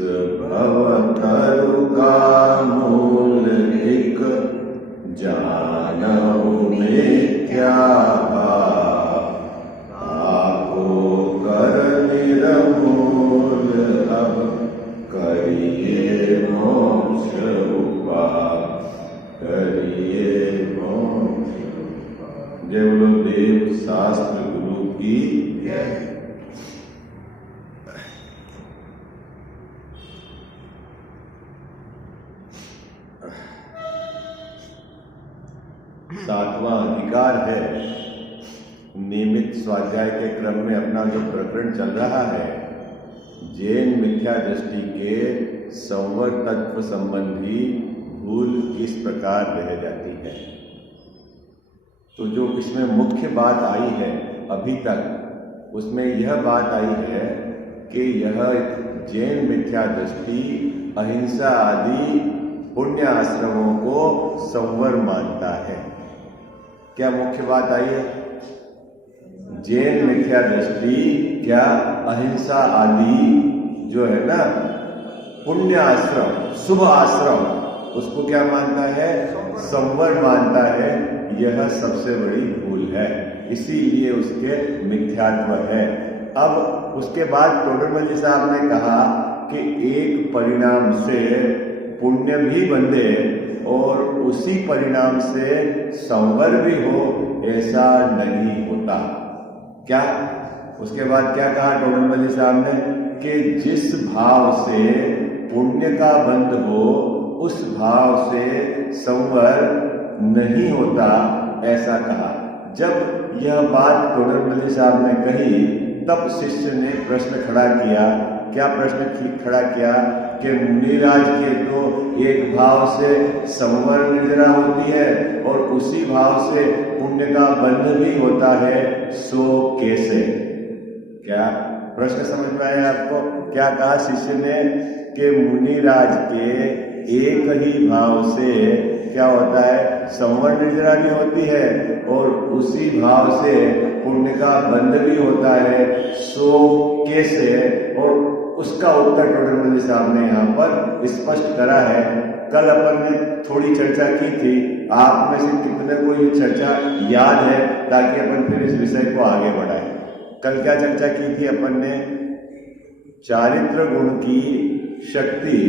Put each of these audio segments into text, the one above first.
भवतरु का मूल एक जानहु मिथ्या आपो कर निरमूल अब करिए मोक्ष उपाय करिए मोक्ष। जय बोलो देव शास्त्र गुरु की जय। सातवां अधिकार है। नियमित स्वाध्याय के क्रम में अपना जो प्रकरण चल रहा है, जैन मिथ्या दृष्टि के संवर तत्व संबंधी भूल किस प्रकार रह जाती है। तो जो इसमें मुख्य बात आई है अभी तक, उसमें यह बात आई है कि यह जैन मिथ्या दृष्टि अहिंसा आदि पुण्य आश्रमों को संवर मानता है। क्या मुख्य बात आई है? जैन मिथ्या दृष्टि क्या अहिंसा आदि जो है ना पुण्य आश्रम, शुभ आश्रम, उसको क्या मानता है? संवर मानता है। यह सबसे बड़ी भूल है, इसीलिए उसके मिथ्यात्व है। अब उसके बाद टोडरमल साहब ने कहा कि एक परिणाम से पुण्य भी बंधे और उसी परिणाम से संवर भी हो, ऐसा नहीं होता। क्या उसके बाद क्या कहा टोडरमल साहब ने कि जिस भाव से पुण्य का बंध हो उस भाव से संवर नहीं होता, ऐसा कहा। जब यह बात टोडरमल साहब ने कही, तब शिष्य ने प्रश्न खड़ा किया। क्या प्रश्न खड़ा किया कि मुनिराज के तो एक भाव से संवर निर्जरा होती है और उसी भाव से पुण्य का बंध भी होता है, सो कैसे? क्या प्रश्न समझ में आया आपको? क्या कहा शिष्य ने कि मुनिराज के एक ही भाव से क्या होता है? संवर निर्जरा भी होती है और उसी भाव से पुण्य का बंध भी होता है, सो कैसे? और उसका उत्तर टोडरमल साहब ने यहाँ पर स्पष्ट करा है। कल अपन ने थोड़ी चर्चा की थी, आप में से कितने को ये चर्चा याद है, ताकि अपन फिर इस विषय को आगे बढ़ाएं। कल क्या चर्चा की थी अपन ने? चारित्र गुण की शक्ति,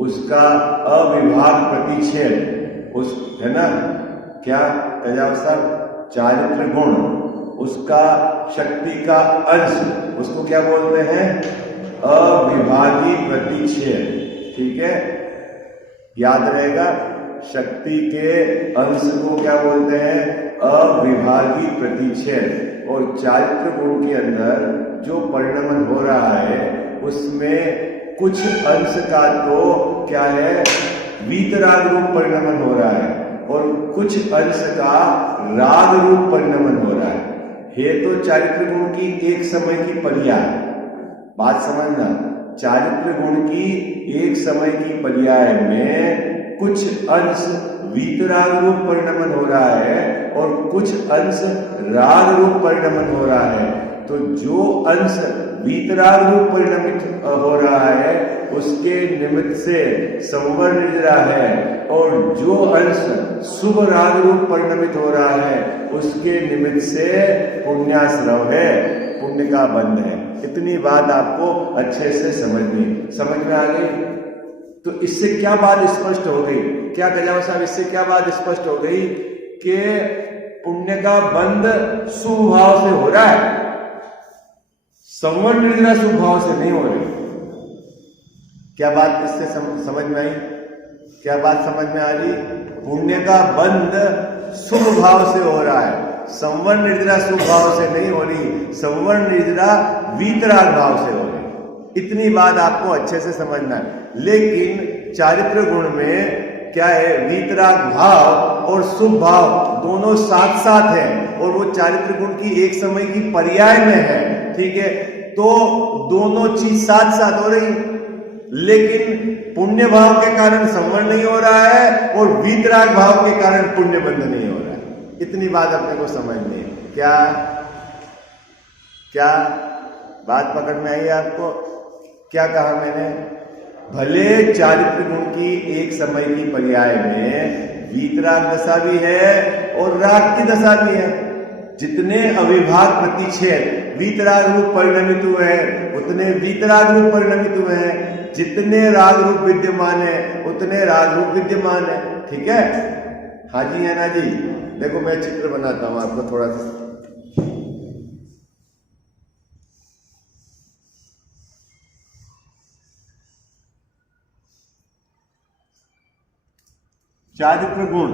उसका अविभाग प्रतिच्छेद, उस है ना, क्या तेजाब साहब? चारित्र गुण, उसका शक्ति का अंश, उसको क्या बोलते हैं? अविभागी प्रतिच्छेद। ठीक है, याद रहेगा। शक्ति के अंश को क्या बोलते हैं? अविभागी प्रतिच्छेद। और चारित्र गुण के अंदर जो परिणमन हो रहा है, उसमें कुछ अंश का तो क्या है? वीतराग रूप परिणमन हो रहा है और कुछ अंश का राग रूप परिणमन हो रहा है तो चारित्र गुण की एक समय की पर्याय, बात समझना, चारित्र गुण की एक समय की पर्याय में कुछ अंश वीतराग रूप परिणमन हो रहा है और कुछ अंश राग रूप परिणमन हो रहा है। तो जो अंश वीतराग रूप परिणमित हो रहा है उसके निमित्त से संवर निर्जरा है, और जो अंश शुभ राग रूप परिणमित हो रहा है उसके निमित्त से पुण्याश्रव है, पुण्य का बंध है। इतनी बात आपको अच्छे से समझ में आ गई। तो इससे क्या बात स्पष्ट हो गई? क्या गजावा साहब, इससे क्या बात स्पष्ट हो गई कि पुण्य का बंध शुभ भाव से हो रहा है, संवर निर्जरा शुभ भाव से नहीं हो रही। क्या बात इससे समझ में आई? क्या बात समझ में आ रही? पुण्य का बंध शुभ भाव से हो रहा है, संवर निर्जरा शुभ भाव से नहीं हो रही, संवर निर्जरा वीतराग भाव से हो रही। इतनी बात आपको अच्छे से समझना है। लेकिन चारित्र गुण में क्या है? वीतराग भाव और शुभ भाव दोनों साथ साथ हैं, और वो चारित्र गुण की एक समय की पर्याय में है। ठीक है, तो दोनों चीज साथ साथ हो रही, लेकिन पुण्य भाव के कारण संवर नहीं हो रहा है और वीतराग भाव के कारण पुण्य बंध नहीं हो रहा है। इतनी बात अपने को समझनी है। क्या क्या बात पकड़ में आई आपको? क्या कहा मैंने भले चारित्र गुण की एक समय की पर्याय में वीतराग दशा भी है और राग की दशा भी है। जितने अविभाग प्रतिच्छेद वीतराग रूप परिणमित हुए हैं उतने वीतराग रूप परिणमित हुए हैं, जितने राग रूप विद्यमान है उतने राग रूप विद्यमान है। ठीक है, हाँ जी है ना जी। देखो मैं चित्र बनाता हूं आपको थोड़ा सा। चारित्र गुण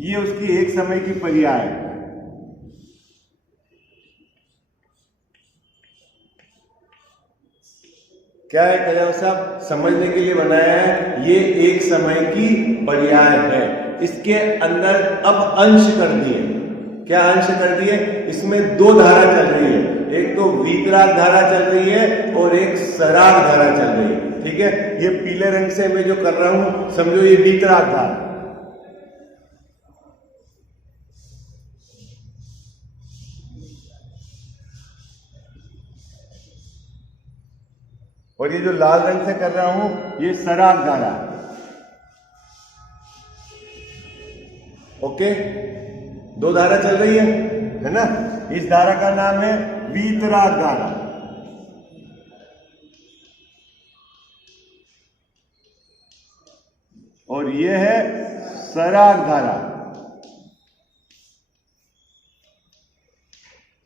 ये उसकी एक समय की पर्याय है। क्या है कल्याण साहब, समझने के लिए बनाया है। ये एक समय की पर्याय है, इसके अंदर अब अंश कर दिए। क्या अंश कर दिए? इसमें दो धारा चल रही है, एक तो वीतराग धारा चल रही है और एक सराग धारा चल रही है। ठीक है, ये पीले रंग से मैं जो कर रहा हूं समझो ये वीतराग धारा, और ये जो लाल रंग से कर रहा हूं ये सराग धारा। ओके, दो धारा चल रही है ना। इस धारा का नाम है वीतराग धारा और ये है सराग धारा।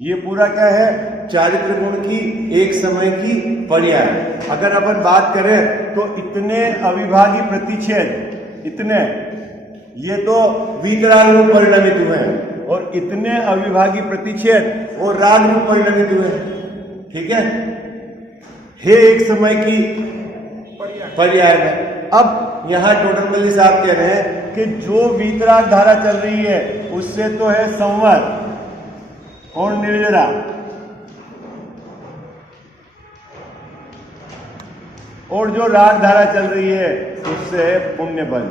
ये पूरा क्या है? चारित्र गुण की एक समय की पर्याय। अगर अपन बात करें तो इतने अविभागी प्रतिच्छेद, इतने ये तो वीतराग रूप परिणमित हुए हैं और इतने अविभागी प्रतिच्छेद और राग रूप परिणमित हुए हैं। ठीक है, एक समय की पर्याय में। अब यहां टोटल साहब कह रहे हैं कि जो वीतराग धारा चल रही है उससे तो है संवर और निर्जरा, और जो राग धारा चल रही है उससे है पुण्य बल।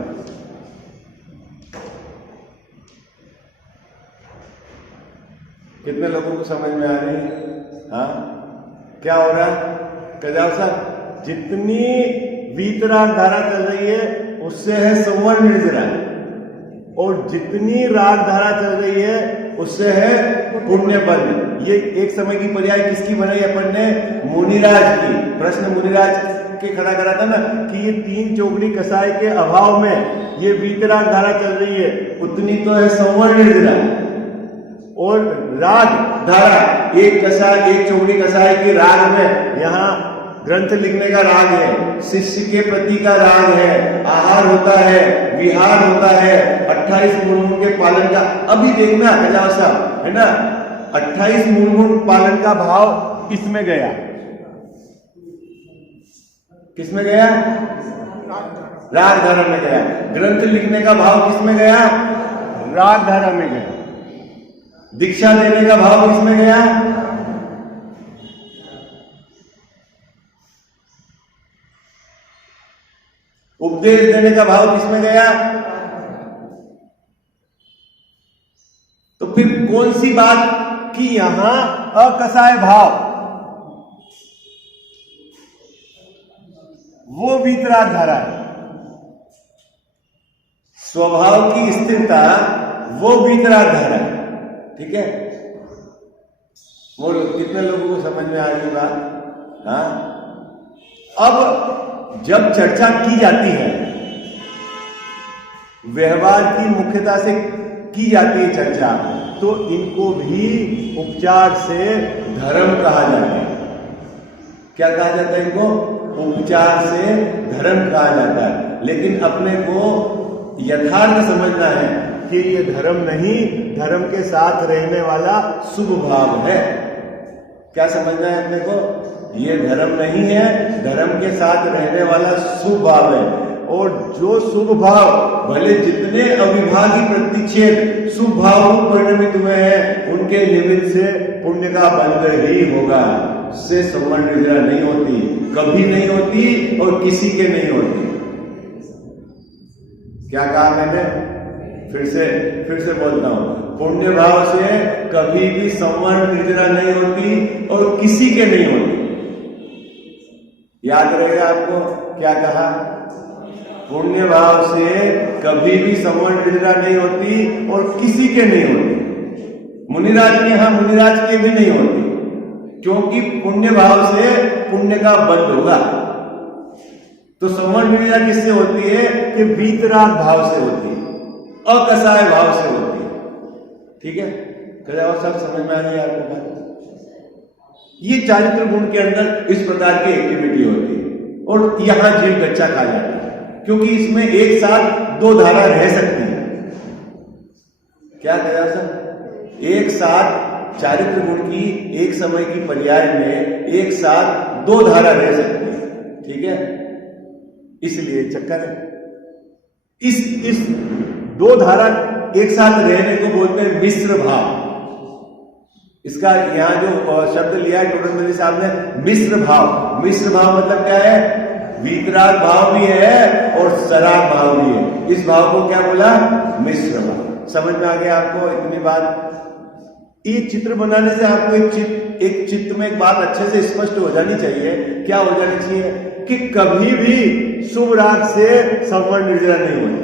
कितने लोगों को समझ में आ रही है? हाँ, क्या हो रहा है कल्याण साहब? जितनी वीतराग धारा चल रही है उससे है संवर निर्जरा, और जितनी राग धारा चल रही है उससे है पुण्य बल। ये एक समय की पर्याय किसकी बनाई अपन ने? मुनिराज की। प्रश्न मुनिराज के खड़ा करा था ना कि ये तीन चौकड़ी कसाई के अभाव में ये वीतराग धारा चल रही है, उतनी तो है संवर निर्जरा, और राग धारा एक कसाई, एक चौकड़ी कसाई की राग में यहाँ ग्रंथ लिखने का राग है, शिष्य के प्रति का राग है, आहार होता है, विहार होता है, 28 मूल के पालन का। अभी देखना कल्याण साहब है ना, 28 मूल पालन का भाव किसमें गया? किसमें गया? राग धारा में गया। ग्रंथ लिखने का भाव किसमें गया? राग धारा में गया। दीक्षा देने का भाव किसमें गया? उपदेश देने का भाव किसमें गया? तो फिर कौन सी बात की यहां अकसाय भाव? वो वीतराग धारा है। स्वभाव की स्थिरता वो वीतराग धारा है। ठीक है, वो कितने लोगों को समझ में आ रही बात? हाँ, अब जब चर्चा की जाती है, व्यवहार की मुख्यता से की जाती है चर्चा, तो इनको भी उपचार से धर्म कहा जाता है। क्या कहा जाता है इनको? उपचार से धर्म कहा जाता है। लेकिन अपने को यथार्थ समझना है कि ये धर्म नहीं, धर्म के साथ रहने वाला शुभ भाव है। क्या समझना है अपने को? ये धर्म नहीं है, धर्म के साथ रहने वाला शुभ भाव है। और जो शुभ भाव भले जितने अविभागी प्रतिच्छेद शुभ भाव परिणमित हुए हैं, उनके निमित्त से पुण्य का बंध ही होगा। उससे संवर निर्जरा नहीं होती, कभी नहीं होती और किसी के नहीं होती। क्या कहा मैंने? फिर से बोलता हूं, पुण्य भाव से कभी भी संवर निर्जरा नहीं होती और किसी के नहीं होती। याद रहेगा आपको क्या कहा? पुण्य भाव से कभी भी संवर्ण निद्रा नहीं होती और किसी के नहीं होती। मुनिराज के यहां मुनिराज के भी नहीं होती, क्योंकि पुण्य भाव से पुण्य का बंध होगा। तो संवर्ण निद्रा किससे होती है? कि वीतराग भाव से होती है, अकसाय भाव से होती है। ठीक है, क्या और सब समझ में आ रही है आपको बात? ये चारित्र गुण के अंदर इस प्रकार की एक्टिविटी होती है और यहां जीव कच्चा खा जाता है, क्योंकि इसमें एक साथ दो धारा रह सकती है। क्या कहा सर? एक साथ चारित्र गुण की एक समय की पर्याय में एक साथ दो धारा रह सकती है। ठीक है, इसलिए चक्कर है। इस दो धारा एक साथ रहने को बोलते हैं मिश्र भाव। इसका यहां जो शब्द लिया है टोडरमल साहब ने, मिश्र भाव। मिश्र भाव मतलब क्या है? वीतराग भाव भी है और सराग भाव भी है। इस भाव को क्या बोला? मिश्र भाव। समझ में आ गया आपको इतनी बात? ये चित्र बनाने से आपको एक चित्त में एक बात अच्छे से स्पष्ट हो जानी चाहिए। क्या हो जानी चाहिए? कि कभी भी शुभ राग से संवर्ण निर्जरा नहीं होती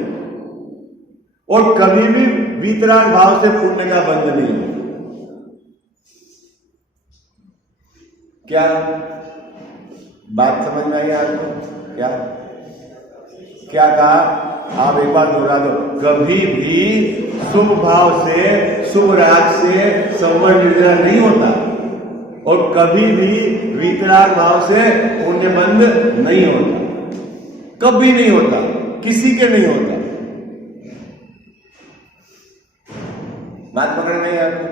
और कभी भी वीतराग भाव से पुण्य का बंध नहीं होता। क्या बात समझ में आई आपको? क्या कहा? आप एक बार दोहरा दो। कभी भी शुभ भाव से शुभ राग से संवर्ण निर्जरा नहीं होता और कभी भी वीतराग भाव से पुण्य बंध नहीं होता। कभी नहीं होता, किसी के नहीं होता। बात पकड़ में आई आपको?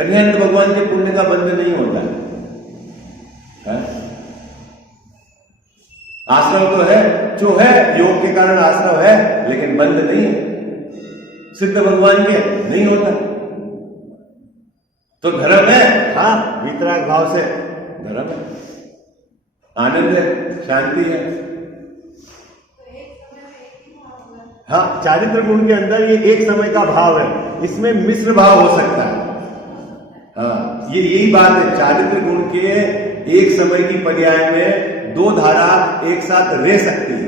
अरिहंत भगवान के पुण्य का बंध नहीं होता है। आश्रव तो है, जो है योग के कारण आश्रव है, लेकिन बंध नहीं है। सिद्ध भगवान के नहीं होता। तो धर्म है, हाँ, वीतराग भाव से धर्म है, आनंद है, शांति है। हाँ, चारित्र गुण के अंदर ये एक समय का भाव है, इसमें मिश्र भाव हो सकता है। हाँ, ये यही बात है। चारित्र गुण के एक समय की पर्याय में दो धारा एक साथ रह सकती है।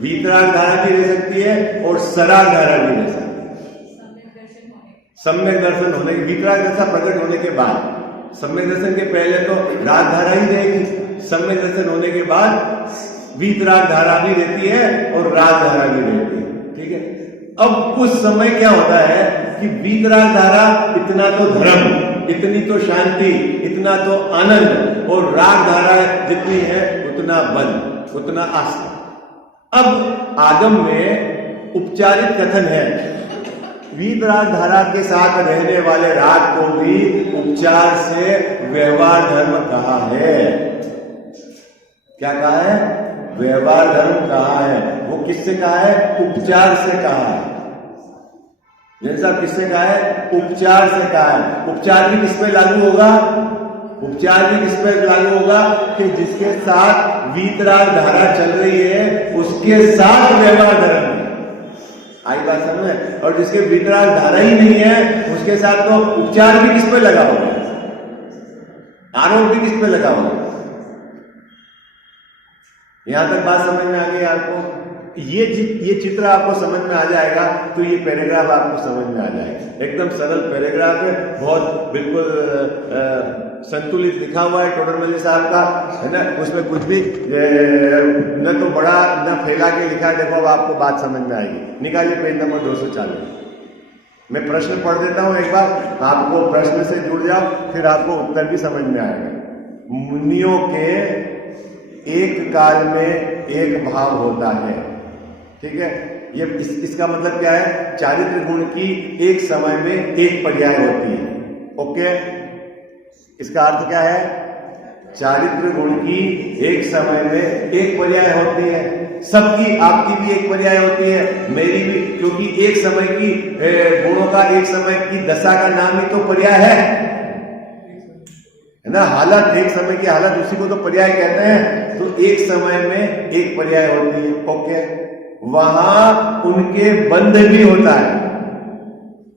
वीतराग धारा भी रह सकती है और सराग धारा भी रह सकती है। सम्यक दर्शन होने के, वीतराग दशा प्रकट होने के बाद, सम्यक दर्शन के पहले तो राग धारा ही रहेगी, सम्यक दर्शन होने के बाद वीतराग धारा भी रहती है और राग धारा भी रहती है। ठीक है, अब उस समय क्या होता है कि वीतराग धारा इतना तो धर्म, इतनी तो शांति, इतना तो आनंद, और राग धारा जितनी है उतना बल, उतना आस्था। अब आगम में उपचारित कथन है, वीतराग धारा के साथ रहने वाले राग को भी उपचार से व्यवहार धर्म कहा है। क्या कहा है? व्यवहार धर्म कहा है। वो किससे कहा है? उपचार से कहा है। जैसा किससे कहा है? उपचार से कहा है। उपचार भी किस पे लागू होगा? उपचार भी किस पे लागू होगा? कि जिसके साथ वीतराग धारा चल रही है उसके साथ व्यवहार धर्म है। आई बात समझ में? और जिसके वीतराग धारा ही नहीं है उसके साथ तो उपचार भी किस पे लगा होगा? आरोप भी किस पे लगा होगा? यहां तक बात समझ में आ गई आपको? ये चित्र आपको समझ में आ जाएगा तो ये पैराग्राफ आपको समझ में आ जाएगा। एकदम सरल पैराग्राफ है, बहुत बिल्कुल संतुलित लिखा हुआ है टोडरमल साहब का, है ना। उसमें कुछ भी न तो बड़ा न फैला के लिखा है। देखो अब आपको बात समझ में आएगी। निकालिए पेज नंबर 240। मैं प्रश्न पढ़ देता हूं एक बार, आपको प्रश्न से जुड़ जाओ, फिर आपको उत्तर भी समझ में आएगा। मुनियों के एक काल में एक भाव होता है। ठीक है, ये इसका मतलब क्या है? चारित्र गुण की एक समय में एक पर्याय होती है। ओके, इसका अर्थ क्या है? चारित्र गुण की एक समय में एक पर्याय होती है। सबकी, आपकी भी एक पर्याय होती है, मेरी भी, क्योंकि एक समय की गुणों का, एक समय की दशा का नाम ही तो पर्याय है ना। हालत, एक समय की हालत, उसी को तो पर्याय कहते हैं। तो एक समय में एक पर्याय होती है। ओके, वहां उनके बंध भी होता है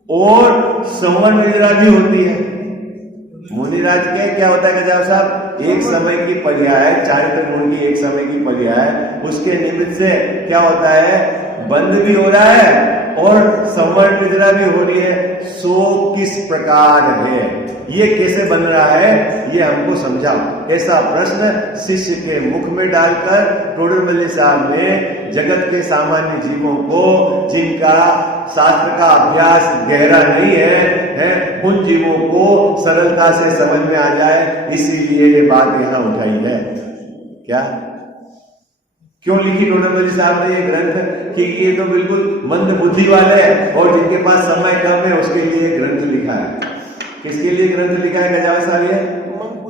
और संवर्ण निद्रा भी होती है। मुनिराज के क्या होता है गजाव साहब? एक समय की पर्याय, चारित्र गुण की एक समय की पर्याय, उसके निमित्त से क्या होता है? बंद भी हो रहा है और संवर्ण निद्रा भी हो रही है। सो किस प्रकार है, ये कैसे बन रहा है, ये हमको समझाओ। ऐसा प्रश्न शिष्य के मुख में डालकर टोडरमल साहब ने जगत के सामान्य जीवों को, जिनका शास्त्र का अभ्यास गहरा नहीं है, उन जीवों को सरलता से समझ में आ जाए, इसीलिए ये बात यहां उठाई है। क्या क्यों लिखी टोडरमल साहब ने ये ग्रंथ? कि ये तो बिल्कुल मंद बुद्धि वाले हैं और जिनके पास समय कम है उसके लिए ग्रंथ लिखा है। किसके लिए ग्रंथ लिखा है गजावा साहब? ये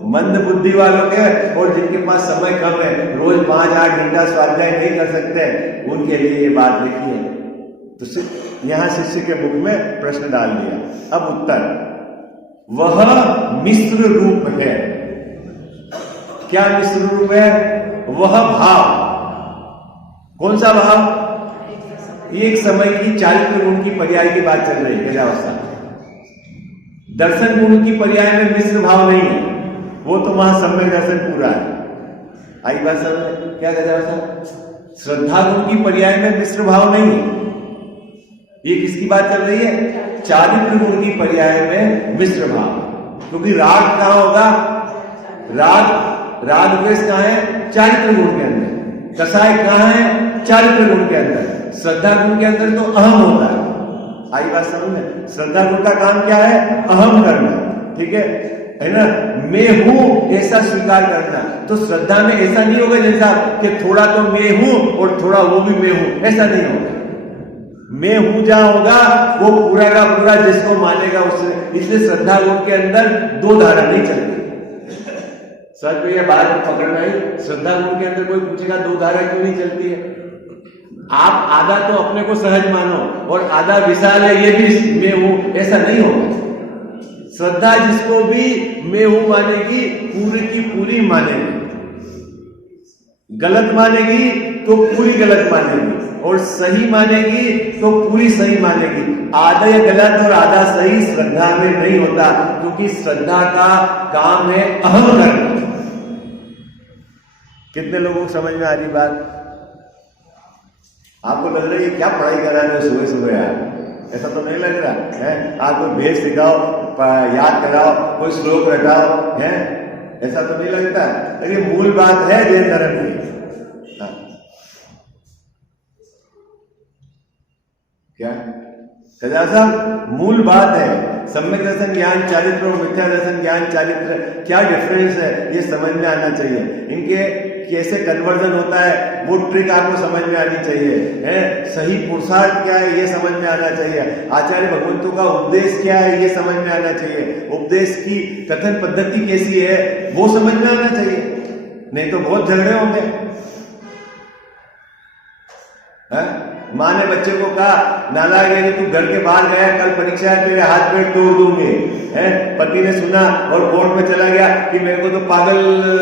मंद बुद्धि वालों के और जिनके पास समय कम है, रोज 5-8 घंटा स्वाध्याय नहीं कर सकते, उनके लिए ये बात लिखी है। तो यहां शिष्य के मुख में प्रश्न डाल दिया। अब उत्तर, वह मिश्र रूप है। क्या मिश्र रूप है? वह भाव। कौन सा भाव? एक समय की चारित्र गुण की पर्याय की बात चल रही है गजावस्था। दर्शन गुण की पर्याय में मिश्र भाव नहीं है, वो तो वहां सम्यक दर्शन पूरा है। आई बात समझ? क्या गजावस्था? श्रद्धा गुण की पर्याय में मिश्र भाव नहीं है। ये किसकी बात चल रही है? चारित्र गुण की पर्याय में मिश्र भाव। क्योंकि राग कहां होगा? राग द्वेष कहां है? चारित्र गुण के अंदर। कसाय कहां है? चारित्र गुण के अंदर। श्रद्धा गुण के अंदर तो अहम होता है। आई बात समझ में? श्रद्धा गुण का काम क्या है? अहम करना। ठीक है ना? मैं हूं ऐसा स्वीकार करना। तो श्रद्धा में ऐसा नहीं होगा जैसा कि थोड़ा तो मैं हूं और थोड़ा वो भी मैं हूं, ऐसा नहीं होगा। मैं हूं जहां होगा वो पूरा का पूरा जिसको मानेगा उससे। इसलिए श्रद्धा गुण के अंदर दो धारा नहीं चलती। सच में ये बात पकड़ना ही, श्रद्धा गुण के अंदर कोई पूछेगा दो धारा क्यों नहीं चलती है? आप आधा तो अपने को सहज मानो और आधा विशाल है ये भी मैं हूं, ऐसा नहीं होगा। श्रद्धा जिसको भी मैं हूं मानेगी, पूरी की पूरी मानेगी। गलत मानेगी तो पूरी गलत मानेगी और सही मानेगी तो पूरी सही मानेगी। आधा या गलत और आधा सही श्रद्धा में नहीं होता, क्योंकि श्रद्धा का काम है अहम करना। कितने लोगों को समझ में आ रही बात? आपको लग रहा है क्या पढ़ाई करा रहे हो सुबह सुबह यार? ऐसा तो नहीं लग रहा है? आपको भेद सिखाओ, याद कराओ, कोई श्लोक रटाओ, है ऐसा तो नहीं लगता? अरे मूल बात है जैन धर्म की। हाँ। क्या सजा साहब? मूल बात है सम्यक दर्शन ज्ञान चारित्र और मिथ्या दर्शन ज्ञान चारित्र, क्या डिफरेंस है ये समझ में आना चाहिए। इनके कैसे कन्वर्जन होता है वो ट्रिक आपको समझ में आनी चाहिए, है सही पुरुषार्थ क्या है ये समझ में आना चाहिए। आचार्य भगवंतों का उपदेश क्या है ये समझ में आना चाहिए। उपदेश की कथन पद्धति कैसी है वो समझ में आना चाहिए, नहीं तो बहुत झगड़े होंगे। माँ ने बच्चे को कहा नालायक है, तू घर के बाहर गया, कल परीक्षा है, तेरे हाथ पैर तोड़ दूंगे। पति ने सुना और कोर्ट में चला गया कि मेरे को तो पागल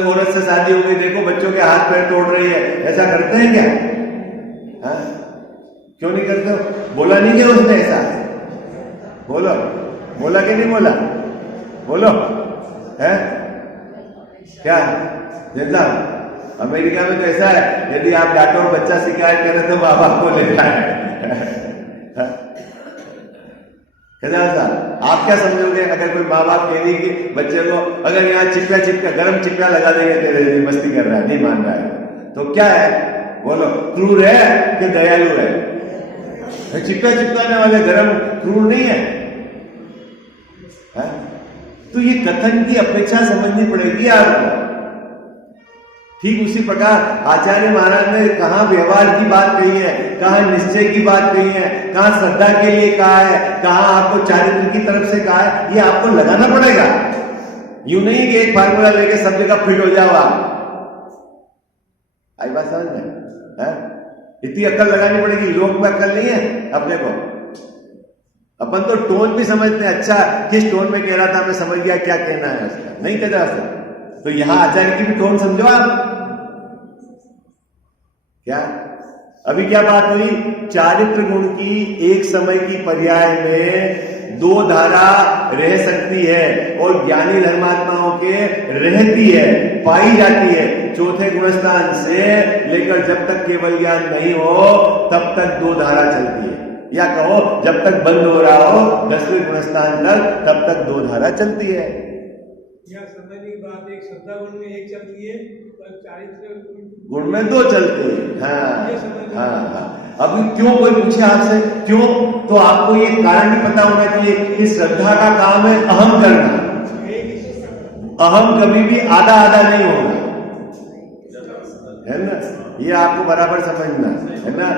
औरत से शादी हो गई, देखो बच्चों के हाथ पैर तोड़ रही है। ऐसा करते हैं क्या? क्यों नहीं करते हो? बोला नहीं क्या उसने ऐसा? बोलो, बोला कि नहीं बोला? बोलो, है क्या जनता? अमेरिका में तो ऐसा है, यदि आप डांटो और बच्चा शिकायत करे तो माँ बाप को लेता है। आप क्या समझोगे अगर कोई माँ बाप कह रही कि बच्चे को अगर यहाँ चिपका गरम चिपका लगा देंगे, तेरे मस्ती कर रहा है, नहीं मान रहा है, तो क्या है? बोलो, क्रूर है कि दयालु है? चिपका चिपकाने वाले गरम क्रूर नहीं है? तो ये कथन की अपेक्षा समझनी पड़ेगी आपको। ठीक उसी प्रकार आचार्य महाराज ने कहां व्यवहार की बात कही है, कहां निश्चय की बात कही है, कहां श्रद्धा के लिए कहा है, कहां आपको चारित्र की तरफ से कहा है, ये आपको लगाना पड़ेगा। यूं नहीं कि एक फार्मूला लेके सब जगह फिट हो जाओ आप। आई बात समझ में? इतनी अक्ल लगानी पड़ेगी। लोग में अक्ल नहीं है अपने को। अपन तो टोन भी समझते हैं, अच्छा किस टोन में कह रहा था, मैं समझ गया क्या कहना है उसका, नहीं कह सकता। तो यहां आचार्य की भी टोन समझो आप। क्या अभी क्या बात हुई? चारित्र गुण की एक समय की पर्याय में दो धारा रह सकती है और ज्ञानी धर्मात्माओं के रहती है, पाई जाती है। चौथे गुणस्थान से लेकर जब तक केवल ज्ञान नहीं हो तब तक दो धारा चलती है, या कहो जब तक बंद हो रहा हो 10वें गुणस्थान तक तब तक दो धारा चलती है। यह समझने की बात, एक श्रद्धा गुण में एक चलती है और चारित्र गुण में दो चलती है। हाँ। अभी क्यों, कोई पूछे आपसे क्यों, तो आपको ये कारण भी पता होना चाहिए कि श्रद्धा का काम है अहम करना। अहम कभी भी आधा आधा नहीं होगा, है ना, ये आपको बराबर समझना है ना।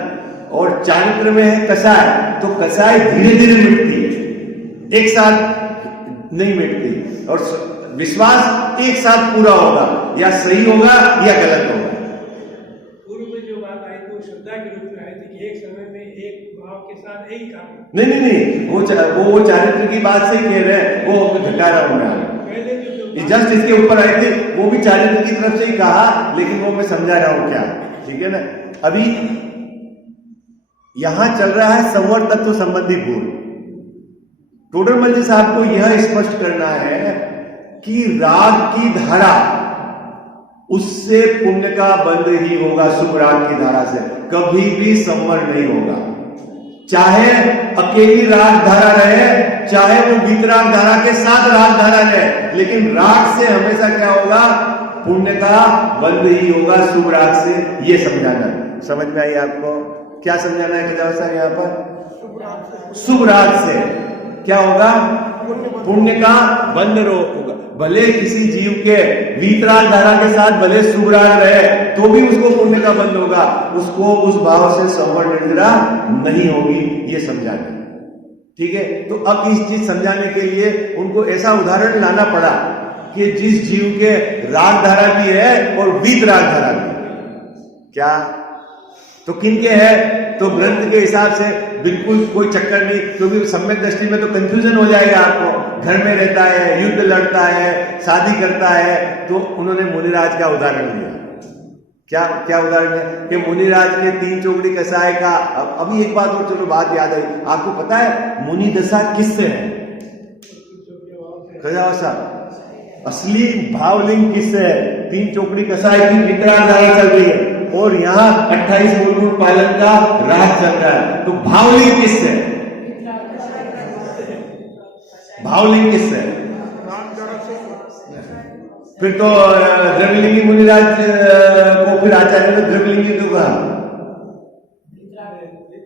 और चारित्र में है कसाय, तो कसाय धीरे धीरे मिटती है, एक साथ नहीं मिटती। और विश्वास एक साथ पूरा होगा, या सही होगा या गलत होगा। पूर्व में जो बात आई तो श्रद्धा के रूप में आई थी कि एक समय में एक भाव के साथ एक काम। नहीं, वो चारित्र की बात से ही कह रहे हैं, वो घटा रहा हूं मैं। जस्ट इसके ऊपर आई थी, वो भी चारित्र की तरफ से ही कहा, लेकिन वो मैं समझा रहा हूं क्या, ठीक है ना। अभी यहां चल रहा है संवर तत्व संबंधी गुण। टोडरमल जी साहब को यह स्पष्ट करना है कि राग की धारा, उससे पुण्य का बंध ही होगा। शुभ राग की धारा से कभी भी संवर नहीं होगा, चाहे अकेली राग धारा रहे, चाहे वो वितराग धारा के साथ राग धारा रहे, लेकिन राग से हमेशा क्या होगा, पुण्य का बंध ही होगा शुभ राग से। ये समझाना, समझ में आई आपको? क्या समझाना है खजाव साहब यहाँ पर? शुभ राग से क्या होगा, पुण्य का बंध होगा। भले किसी जीव के वीतराग धारा के साथ भले शुभ राग रहे तो भी उसको पुण्य का बंध होगा, उसको उस भाव से संवर निर्जरा नहीं होगी। ये समझाना, ठीक है। तो अब इस चीज समझाने के लिए उनको ऐसा उदाहरण लाना पड़ा कि जिस जीव के राग धारा भी है और वीतराग धारा भी, क्या तो किनके है, तो ग्रंथ के हिसाब से बिल्कुल कोई चक्कर नहीं, क्योंकि सम्यक दृष्टि में तो कंफ्यूजन हो जाएगा आपको। घर में रहता है, युद्ध लड़ता है, शादी करता है, तो उन्होंने मुनिराज का उदाहरण दिया। क्या उदाहरण है कि मुनिराज के 3 चौकड़ी कसाय का। अभी एक बात और, चलो बात याद आई, आपको पता है मुनि दशा किससे है? खजाव साहब, असली भावलिंग किससे है? 3 चौकड़ी कसाय की वितराग धारा चल रही है और यहाँ 28 मूलभूत पालन का राज चल रहा है, तो भावलिंग किससे? भावलिंग किससे? फिर तो द्रव्यलिंगी मुनिराज को फिर आचार्य ने द्रव्यलिंगी क्यों कहा?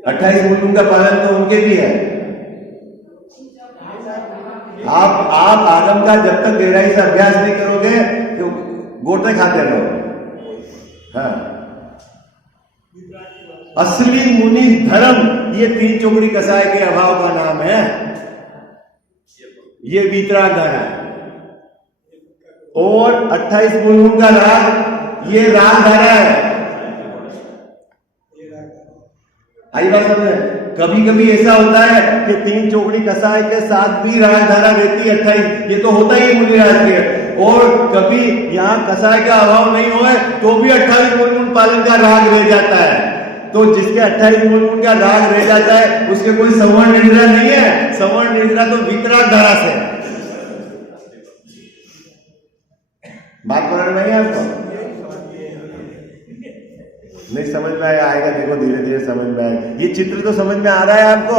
28 मूलभूत का पालन तो उनके भी है। आप आगम का जब तक गहराई से अभ्यास नहीं करोगे तो गोटे खाते रहोगे। हाँ, असली मुनि धर्म ये 3 चौकड़ी कसाय के अभाव का नाम है। ये वीतराग धारा है और 28 मूलभूत का राग, ये राग धारा है। आई बात समझ? कभी कभी ऐसा होता है कि 3 चौकड़ी कसाय के साथ भी राग धारा रहती है 28, ये तो होता ही है मुनिराज के। और कभी यहाँ कसाय का अभाव नहीं हुआ तो भी 28 मूलभूत पालन का राग रह जाता है। तो जिसके 28 मूलभूत का राग रह जाता है उसके कोई संवर्ण निर्जरा नहीं है। संवर्ण निर्जरा तो वितराग धारा से। बात पकड़ में आई आपको? नहीं समझ में आएगा, देखो धीरे धीरे समझ में आएगा। ये चित्र तो समझ में आ रहा है आपको?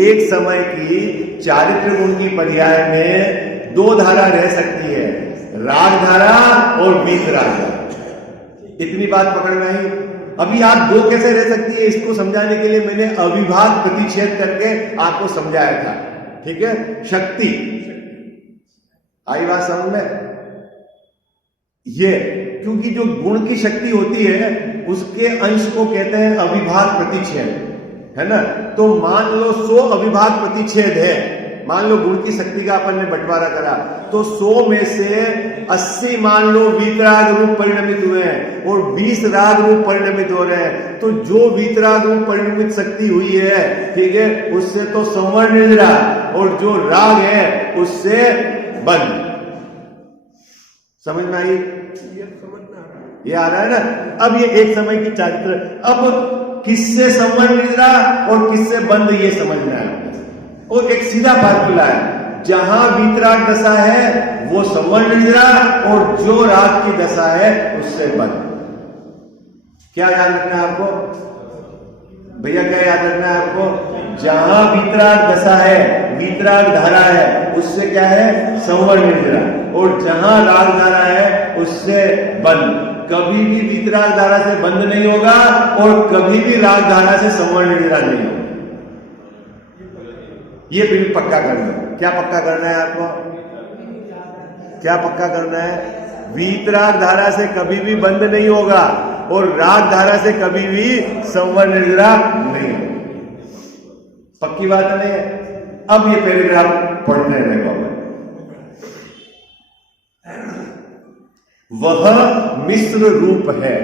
एक समय की चारित्र गुण की पर्याय में 2 धारा रह सकती है, राग धारा और वीतराग धारा। इतनी बात पकड़ में आई। अभी आप 2 कैसे रह सकती है, इसको समझाने के लिए मैंने अविभाग प्रतिच्छेद करके आपको समझाया था, ठीक है। शक्ति आई बात समझ में? ये क्योंकि जो गुण की शक्ति होती है उसके अंश को कहते हैं अविभाग प्रतिच्छेद, है ना। तो मान लो 100 अविभाग प्रतिच्छेद है, मान लो गुण की शक्ति का अपन ने बंटवारा करा, तो 100 में से 80 मान लो वीतराग रूप परिणमित हुए हैं और 20 राग रूप परिणमित हो रहे हैं। तो जो वीतराग रूप परिणमित शक्ति हुई है, ठीक है, उससे तो संवर्ण निर्जरा, और जो राग है उससे बंध। समझ में आई? ये आ रहा है ना। अब ये एक समय की चारित्र, अब किससे संवर्ण निर्जरा और किससे बंध ये समझ में आया। और एक सीधा फार्मूला है, जहां वीतराग दशा है वो संवर्ण निद्रा, और जो राग की दशा है उससे बंद। क्या याद रखना है आपको भैया, क्या याद रखना है आपको? जहां वीतराग दशा है, वीतराग धारा है, उससे क्या है? संवर्ण निद्रा, और जहां राग धारा है उससे बंद। कभी भी वीतराग धारा से बंद नहीं होगा और कभी भी राग धारा से संवर्ण निद्रा नहीं होगा। ये बिल्कुल पक्का करना। क्या पक्का करना है आपको? क्या पक्का करना है? वीतराग धारा से कभी भी बंद नहीं होगा और राग धारा से कभी भी संवर्ण निद्रा नहीं होगी। पक्की बात नहीं है? अब ये पैराग्राफ पढ़ने में वह मिश्र रूप है।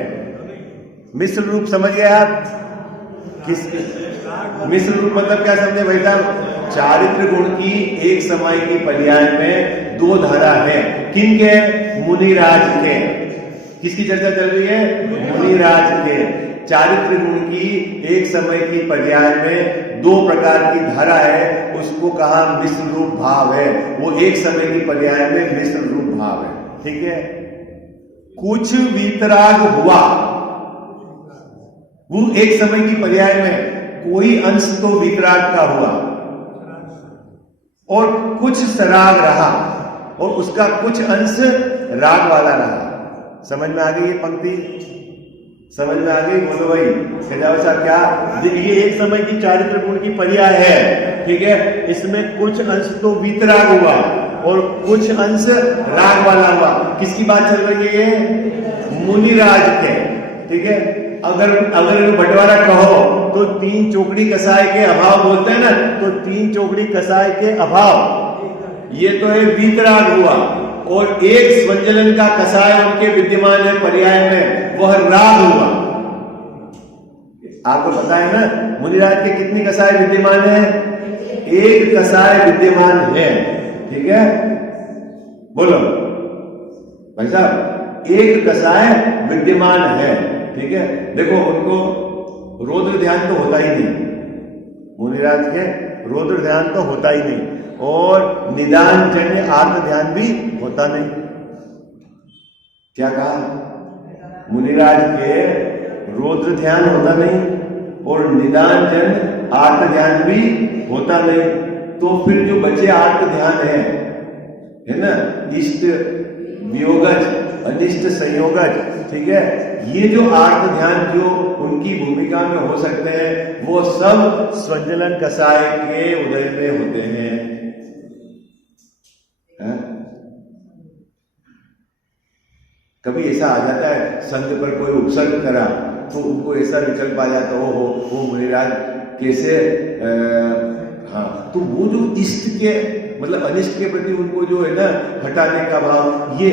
मिश्र रूप समझ गए आप? किस मिश्र रूप मतलब क्या समझे भाई साहब? चारित्र गुण की एक समय की पर्याय में दो धारा है। किन के? मुनिराज के। किसकी चर्चा चल रही है? मुनिराज के। चारित्र गुण की एक समय की पर्याय में दो प्रकार की धारा है, उसको कहा मिश्र रूप भाव है। वो एक समय की पर्याय में मिश्र रूप भाव है। ठीक है? कुछ वीतराग हुआ, वो एक समय की पर्याय में कोई अंश तो वीतराग का हुआ और कुछ सराग रहा और उसका कुछ अंश राग वाला रहा। समझ में आ गई ये पंक्ति? समझ में आ गई? बोलो भाई खजाव साहब। क्या ये एक समय की चारित्र गुण की पर्याय है? ठीक है, इसमें कुछ अंश तो वीतराग हुआ और कुछ अंश राग वाला हुआ। किसकी बात चल रही है? मुनिराज के। ठीक है, अगर बंटवारा कहो तो तीन चौकड़ी कसाय के अभाव बोलते हैं ना, तो तीन चौकड़ी कसाय के अभाव, ये तो एक वीतराग हुआ, और एक स्वंजलन का कसाय उनके विद्यमान है पर्याय में, वह राग हुआ। आपको पता है ना मुनिराज के कितनी कसाय विद्यमान है? एक कसाय विद्यमान है। ठीक है, बोलो भाई साहब, एक कसाय विद्यमान है। ठीक है, देखो उनको रौद्र ध्यान तो होता ही नहीं, मुनिराज के रौद्र ध्यान तो होता ही नहीं, और निदान जन्य आत्म ध्यान भी होता नहीं। क्या कहा? मुनिराज के रौद्र ध्यान होता नहीं और निदान जन्य आत्म ध्यान भी होता नहीं। तो फिर जो बचे आत्म ध्यान है ना, इष्ट वियोगज, अनिष्ट संयोगज, ठीक है, ये जो आत्म ध्यान जो उनकी भूमिका में हो सकते हैं, वो सब स्वंजलन कसाय के उदय में होते हैं। कभी ऐसा आ जाता है संघ पर कोई उपसर्ग करा तो उनको ऐसा विकल्प आ जाता है, वो मुनिराज कैसे हाँ, तो वो जो इष्ट के मतलब अनिष्ट के प्रति उनको जो है ना हटाने का भाव, ये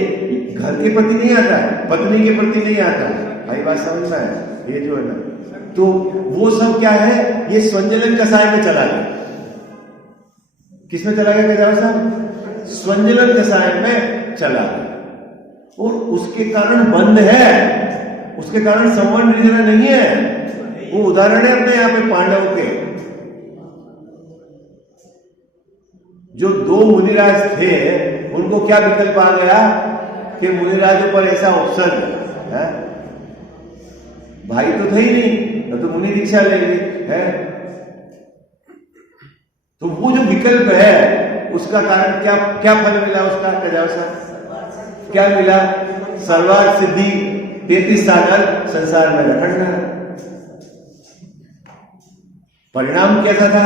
घर के प्रति नहीं आता है, पत्नी के प्रति नहीं आता है। भाई बात समझ में है? ये जो है ना, तो वो सब क्या है, ये स्वंजलन कसाय में चला गया। किसमें चला गया गजाव साहब? स्वंजलन कसाय में चला गया, और उसके कारण बंद है, उसके कारण संवर्ण निद्रा नहीं है। वो उदाहरण है अपने यहाँ पे पांडव के, जो दो मुनिराज थे, उनको क्या विकल्प आ गया कि मुनिराजों पर ऐसा उपसर्ग है, भाई तो थे ही नहीं, तो मुनि दीक्षा ले ली है। तो वो जो विकल्प है उसका कारण क्या क्या फल मिला उसका? क्या मिला? सर्वार्थ सिद्धि, 33 सागर संसार में रखना। परिणाम कैसा था?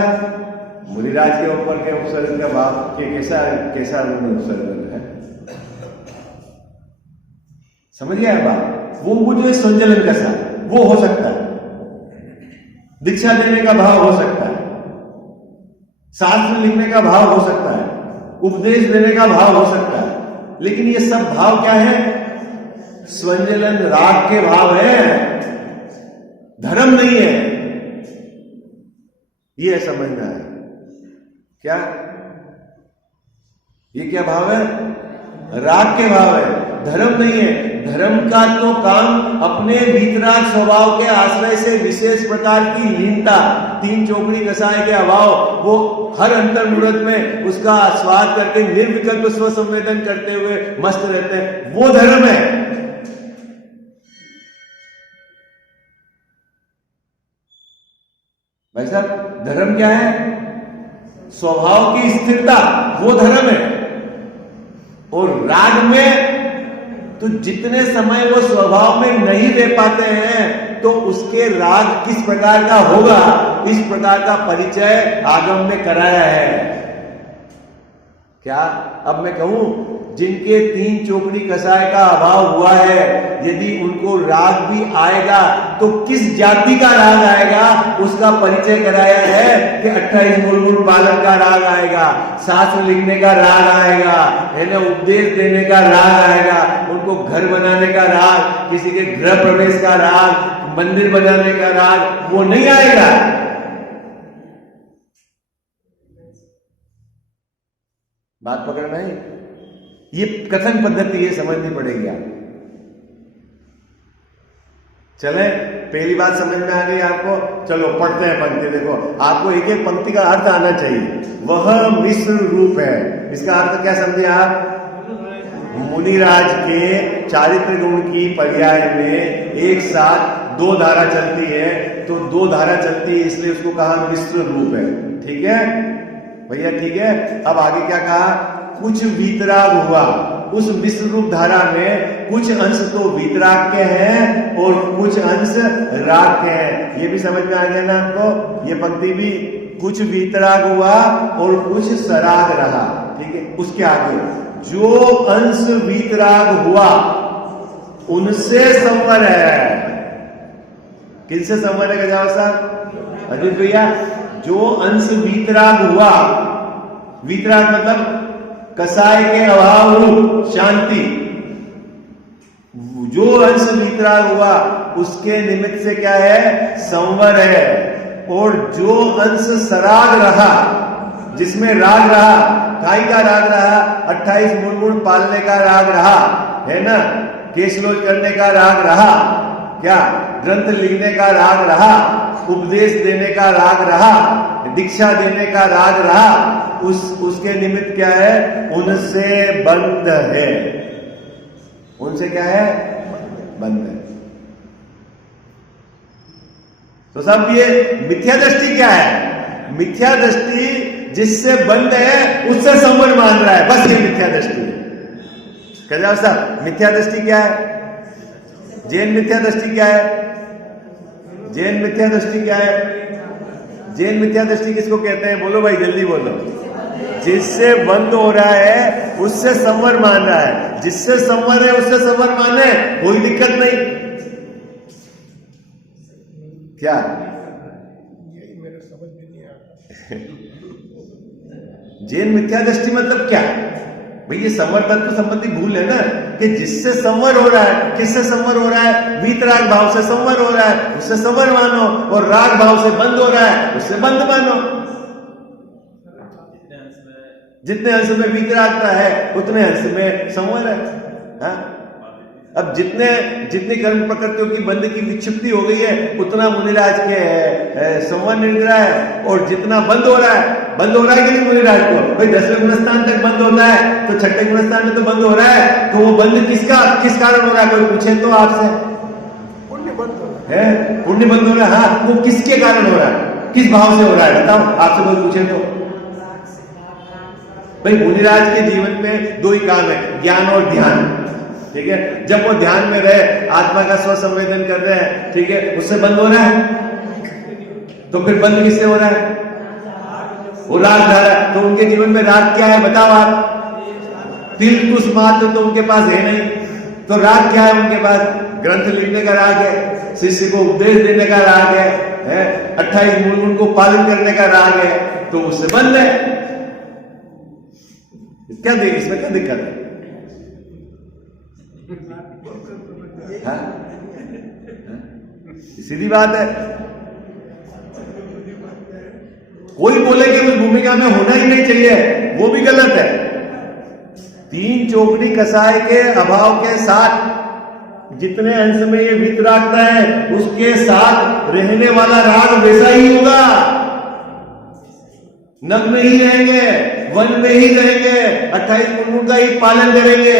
मुनिराज के ऊपर के उपसर्ग का भाव के कैसा उन्होंने उपसर्ग है, समझ गया बात? वो जो है स्वंजलन का सा वो हो सकता है, दीक्षा देने का भाव हो सकता है, शास्त्र लिखने का भाव हो सकता है, उपदेश देने का भाव हो सकता है, लेकिन ये सब भाव क्या है? स्वंजलन राग के भाव है, धर्म नहीं है। ये समझना है। क्या ये क्या भाव है? राग के भाव है। धर्म नहीं है। धर्म का तो काम अपने वितराग स्वभाव के आश्रय से विशेष प्रकार की लीनता, तीन चौकड़ी कसाय के अभाव, वो हर अंतर मुहूर्त में उसका स्वाद करके निर्विकल्प स्व संवेदन करते हुए मस्त रहते हैं, वो धर्म है। भाई साहब, धर्म क्या है? स्वभाव की स्थिरता, वो धर्म है। और राग में तो जितने समय वो स्वभाव में नहीं रह पाते हैं तो उसके राग किस प्रकार का होगा, इस प्रकार का परिचय आगम में कराया है। क्या अब मैं कहूं, जिनके तीन चौकड़ी कसाय का अभाव हुआ है, यदि उनको राग भी आएगा तो किस जाति का राग आएगा, उसका परिचय कराया है कि 28 मूल पालन का राग आएगा, शास्त्र लिखने का राग आएगा, है ना, उपदेश देने का राग आएगा, उनको घर बनाने का राग, किसी के गृह प्रवेश का राग, मंदिर बनाने का राग, वो नहीं आएगा। बात पकड़ नहीं, ये कथन पद्धति ये समझनी पड़ेगी आप। चले, पहली बात समझ में आ गई आपको? चलो पढ़ते हैं पंक्ति। देखो, आपको एक एक पंक्ति का अर्थ आना चाहिए। वह मिश्र रूप है, इसका अर्थ क्या समझे आप? मुनिराज के चारित्र गुण की पर्याय में एक साथ दो धारा चलती है, तो दो धारा चलती है इसलिए उसको कहा मिश्र रूप है। ठीक है भैया, ठीक है। अब आगे क्या कहा? कुछ वीतराग हुआ। उस मिश्र रूप धारा में कुछ अंश तो वीतराग के हैं और कुछ अंश राग के हैं। ये भी समझ में आ गया ना आपको? ये पंक्ति भी, कुछ वीतराग हुआ और कुछ सराग रहा। ठीक है, उसके आगे जो अंश वीतराग हुआ उनसे संवर है। किनसे संवर है गजाव साहब? अजीत भैया, जो अंश वीतराग हुआ, वीतराग मतलब कसाय के अभाव रूप शांति, जो अंश वीतराग हुआ उसके निमित्त से क्या है? संवर है। और जो अंश सराग रहा, जिसमें राग रहा, काई का राग रहा, 28 मूल पालने का राग रहा, है ना, केशलोच करने का राग रहा, क्या ग्रंथ लिखने का राग रहा, उपदेश देने का राग रहा, दीक्षा देने का राग रहा, उसके निमित्त क्या है? उनसे बंध है। उनसे क्या है? बंध है। तो सब ये मिथ्या दृष्टि क्या है? मिथ्या दृष्टि जिससे बंध है उससे संवर मान रहा है, बस ये मिथ्या दृष्टि है। कल्याण साहब, मिथ्या दृष्टि क्या है? जैन मिथ्या दृष्टि क्या है? जैन मिथ्या दृष्टि क्या है? जैन मिथ्या दृष्टि किसको कहते हैं? बोलो भाई, जल्दी बोलो। जिससे बंद हो रहा है उससे संवर मान रहा है, जिससे संवर है उससे संवर माने, कोई दिक्कत नहीं। क्या यही मेरे समझ में नहीं आता। जैन मिथ्या दृष्टि मतलब क्या? भाई ये संवर तत्व संबंधी भूल है ना, कि जिससे संवर हो रहा है, किससे संवर हो रहा है? वीतराग भाव से संवर हो रहा है, उससे संवर मानो, और राग भाव से बंद हो रहा है, उससे बंद मानो। जितने अंश में वीतरागता है उतने अंश में संवर है। हाँ? अब जितनी कर्म प्रकृतियों की बंद की विक्षिप्ति हो गई है उतना मुनिराज के संवर निर्णय है, और जितना बंद हो रहा है कि नहीं मुनिराज को? भाई 10वें गुणस्थान तक बंद होता है तो 6ठे गुणस्थान में तो बंद हो रहा है, तो वो बंद किस कारण हो रहा है? कोई पूछे तो आपसे? पुण्य बंद हो रहा है। पुण्य बंद हो रहा है। हाँ, वो किसके कारण हो रहा है? किस भाव से हो रहा है? बताओ, आपसे कोई पूछे तो। भाई मुनिराज के जीवन में दो ही काम है, ज्ञान और ध्यान। ठीक है, जब वो ध्यान में रहे, आत्मा का स्व संवेदन कर रहे हैं, ठीक है, उससे बंद हो रहा है। तो फिर बंद किससे हो रहा है? वो राग धारा। तो उनके जीवन में राग क्या है बताओ आप? तिल तुष मात्र तो उनके पास है नहीं, तो राग क्या है उनके पास? ग्रंथ लिखने का राग है, शिष्य को उपदेश देने का राग है, 28 मूल को पालन करने का राग है, तो उससे बंद है। क्या देख, इसमें क्या दिक्कत है? हाँ? सीधी बात है। कोई बोले कि उस भूमिका में होना ही नहीं चाहिए, वो भी गलत है। तीन चौकड़ी कसाय के अभाव के साथ जितने अंश में ये वितरागता है उसके साथ रहने वाला राग वैसा ही होगा। नग में ही रहेंगे, वन में ही रहेंगे, 28 गुणों का ही पालन करेंगे,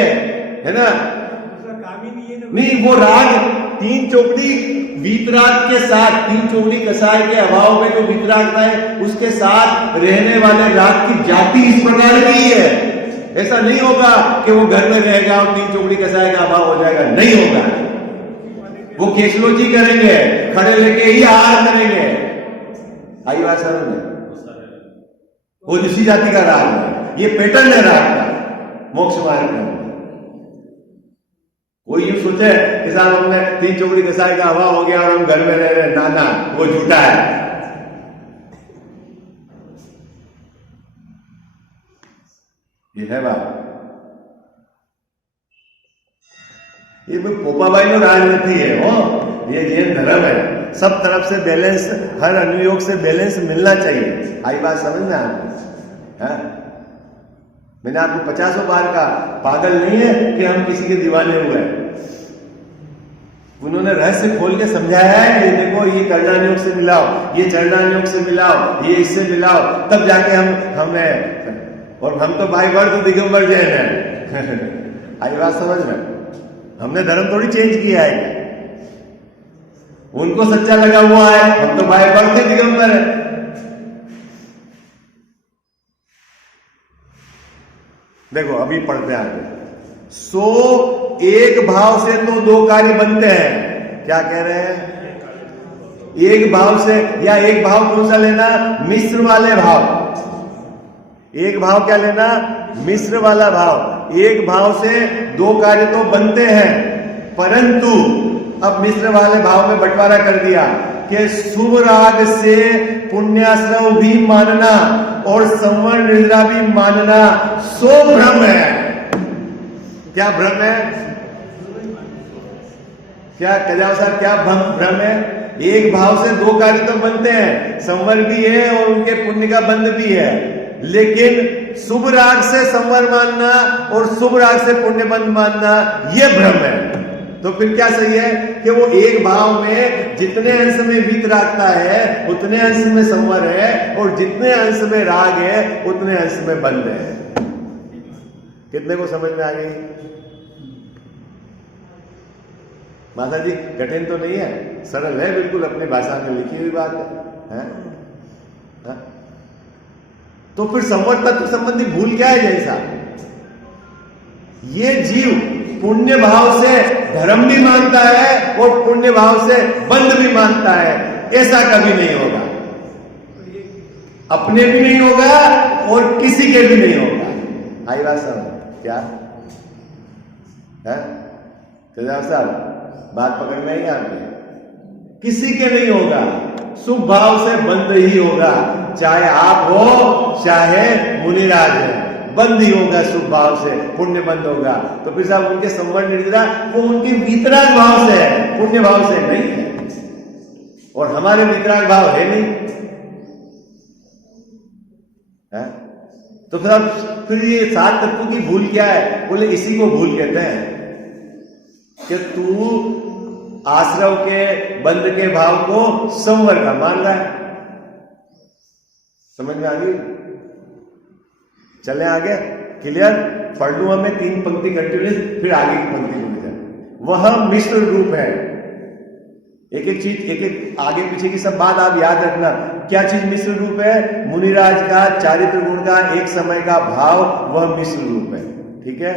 है ना। काम ही नहीं है ना। नहीं, वो राग तीन चौकड़ी वितराग के साथ, तीन चौकड़ी कसाय के अभाव में जो वितरागता है उसके साथ रहने वाले राग की जाति इस प्रकार की है। ऐसा नहीं होगा कि वो घर में रहेगा और तीन चौकड़ी कसाय का अभाव हो जाएगा, नहीं होगा। वो केशलोजी करेंगे, खड़े लेके ही आहार करेंगे। आई बात समझ में? वो दूसरी जाति का राग है, ये पैटर्न है राग का, मोक्ष मार्ग का। कोई यूं सोचे कि साहब हमने तीन चौकड़ी कसाय का अभाव हो गया और हम घर में रह रहे, ना ना, वो झूठा है। ये है बात। ये पोपाबाई नो राजनीति है, वो ये जैन धर्म है। सब तरफ से बैलेंस, हर अनुयोग से बैलेंस मिलना चाहिए। आई बात समझ में आपको? मैंने आपको 50 बार कहा, पागल नहीं है कि हम किसी के दीवाने हुए हैं। उन्होंने रहस्य खोल के समझाया है कि देखो ये कर्णानुयोग से मिलाओ, ये चरणानुयोग से मिलाओ, ये इससे मिलाओ, तब जाके हमें, और हम तो बाई बर्थ दिगंबर जैन है। आई बात समझ में? हमने धर्म थोड़ी चेंज किया है, उनको सच्चा लगा हुआ है, हम तो बाई बर्थ दिगंबर है। देखो अभी पढ़ते हैं आगे। सो एक भाव से तो दो कार्य बनते हैं। क्या कह रहे हैं? एक भाव से, या एक भाव कौन सा लेना? मिश्र वाले भाव। एक भाव क्या लेना? मिश्र वाला भाव। एक भाव से दो कार्य तो बनते हैं, परंतु अब मिश्र वाले भाव में बंटवारा कर दिया कि शुभ राग से पुण्याश्रव भी मानना और संवर्ण निर्जरा भी मानना सो भ्रम है। क्या भ्रम है? क्या कजाव साहब, क्या भ्रम है? एक भाव से दो कार्य तो बनते हैं, संवर भी है और उनके पुण्य का बंध भी है, लेकिन शुभ राग से संवर मानना और शुभ राग से पुण्य बंध मानना यह भ्रम है। तो फिर क्या सही है कि वो एक भाव में जितने अंश में वितरागता है उतने अंश में संवर है, और जितने अंश में राग है उतने अंश में बंध है। कितने को समझ में आ गई? माता जी कठिन तो नहीं है, सरल है, बिल्कुल अपनी भाषा में लिखी हुई बात है? तो फिर संवर तत्व संबंधी भूल क्या है जैसा? ये जीव पुण्य भाव से धर्म भी मानता है और पुण्य भाव से बंध भी मानता है, ऐसा कभी नहीं होगा। अपने भी नहीं होगा और किसी के भी नहीं होगा। आई बात समझ? क्या है साहब, बात पकड़ में ही आपने? किसी के नहीं होगा, शुभ भाव से बंध ही होगा, चाहे आप हो चाहे मुनिराज है, बंद ही होगा शुभ भाव से, पुण्य बंद होगा। तो फिर साहब उनके संवर्ण निर्जरा वो उनके वितराग भाव से है, पुण्य भाव से नहीं है, और हमारे वितराग भाव है नहीं है? तो फिर ये सात तत्वों की भूल क्या है? बोले इसी को भूल कहते हैं कि तू आश्रव के बंध के भाव को संवर का मान रहा है। समझ में आ गई? चले आगे, क्लियर? पढ़ लू हमें 3 पंक्ति कंटिन्यूस, फिर आगे की पंक्ति में जाए। वह मिश्र रूप है। एक एक चीज, एक एक आगे पीछे की सब बात आप याद रखना। क्या चीज मिश्र रूप है? मुनिराज का चारित्र गुण का एक समय का भाव, वह मिश्र रूप है। ठीक है?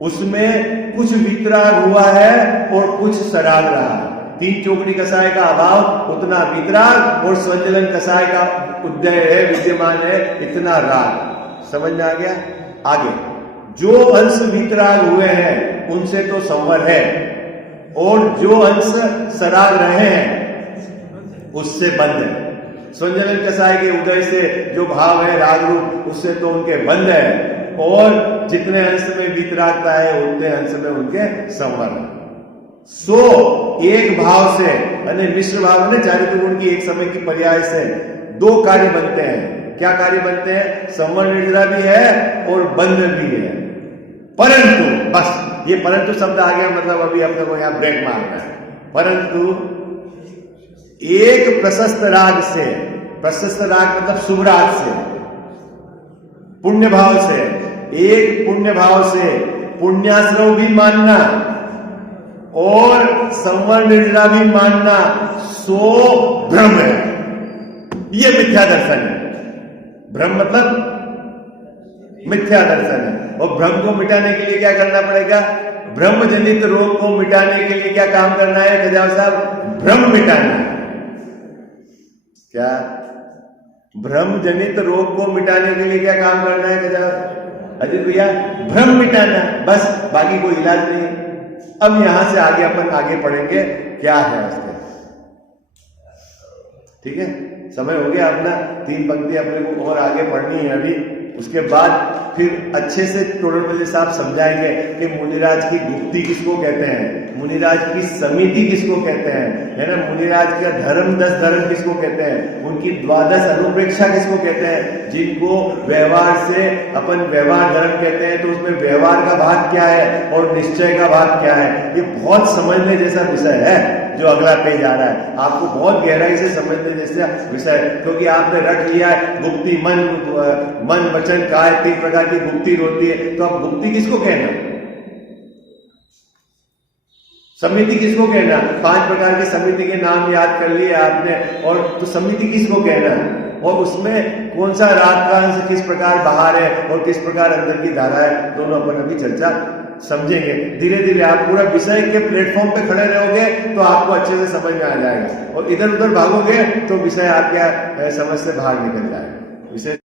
उसमें कुछ वितराग हुआ है और कुछ सराग रहा है। 3 चौकड़ी कसाय का अभाव, उतना वितराग, और संचलन कसाय का उदय है, विद्यमान है, इतना राग। समझ में आ गया? आगे जो अंश वितराग हुए हैं उनसे तो संवर है, और जो अंश सराग रहे हैं उससे बंद है। संचलन कसाय के उदय से जो भाव है राग रूप, उससे तो उनके बंद है, और जितने अंश में वितरागता है उतने अंश में उनके संवर है। सो एक भाव से, यानी मिश्र भाव में चारित्र गुण की एक समय की पर्याय से 2 कार्य बनते हैं। क्या कार्य बनते हैं? संवर निर्जरा भी है और बंध भी है। परंतु, बस ये परंतु शब्द आ गया, मतलब अभी हम को यहां ब्रेक मारना है। परंतु एक प्रशस्त राग से, प्रशस्त राग मतलब शुभ राग से, पुण्य भाव से, एक पुण्य भाव से पुण्याश्रव भी मानना और संवर्ण निर्जरा भी मानना, सो भ्रम है। ये मिथ्या दर्शन है। भ्रम मतलब मिथ्या दर्शन है। और भ्रम को मिटाने के लिए क्या करना पड़ेगा? ब्रह्म जनित रोग को मिटाने के लिए क्या काम करना है खजाव साहब? भ्रम मिटाना है। क्या? भ्रम जनित रोग को मिटाने के लिए क्या काम करना है खजाव अजीत भैया? भ्रम मिटाना, बस, बाकी कोई इलाज नहीं। अब यहां से आगे अपन आगे पढ़ेंगे क्या है उसके। ठीक है, समय हो गया अपना, 3 पंक्ति अपने को और आगे पढ़नी है अभी। उसके बाद फिर अच्छे से टोडरमल साहब समझाएंगे कि मुनिराज की गुप्ती किसको कहते हैं, मुनिराज की समिति किसको कहते हैं, है ना, मुनिराज का धर्म 10 धर्म किसको कहते हैं, उनकी 12 अनुप्रेक्षा किसको कहते हैं, जिनको व्यवहार से अपन व्यवहार धर्म कहते हैं। तो उसमें व्यवहार का भाग क्या है और निश्चय का भाग क्या है, ये बहुत समझने जैसा विषय है जो अगला पेज आ रहा है। आपको बहुत गहराई से समझने जैसा विषय, क्योंकि आपने रख लिया है गुप्ती मन वचन काय 3 प्रकार की गुप्ती होती है। तो अब गुप्ती किसको कहना, समिति किसको कहना? 5 प्रकार की समिति के नाम याद कर लिए आपने, और तो समिति किसको कहना, और उसमें कौन सा राग का अंश किस प्रकार बाहर है और किस प्रकार अंदर की धारा है, दोनों अपन अभी चर्चा समझेंगे। धीरे धीरे आप पूरा विषय के प्लेटफॉर्म पे खड़े रहोगे तो आपको अच्छे से समझ में आ जाएगा, और इधर उधर भागोगे तो विषय आपके समझ से बाहर निकल जाएगा। विषय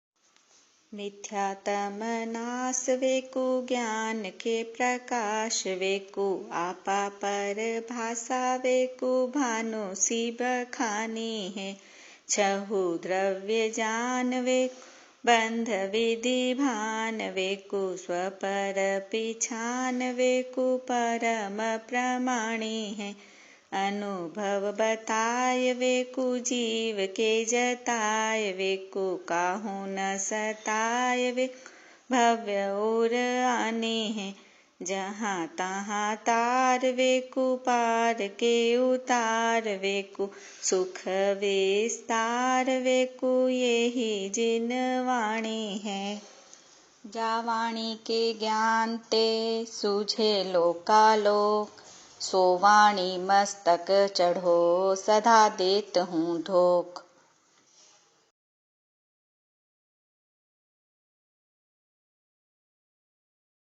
मिथ्यातम नाश वेकु ज्ञान के प्रकाश वेकु आपा पर भाषा वेकु भानु शिव खानी है छहु द्रव्य जान वेकु बंध विधि भान वेकु स्वपर पिछान वेकु परम प्रमाणी है अनुभव बताय वेकु जीव के जताय वेकु काहू न सताय वे भव्य और आने हैं जहाँ तहाँ तार वेकु पार के उतार वेकु सुख विस्तार वेकु यही जिन वाणी है। जा वाणी के ज्ञान ते सूझे लोकालोक सो वाणी मस्तक चढ़ो सदा देत हूँ धोख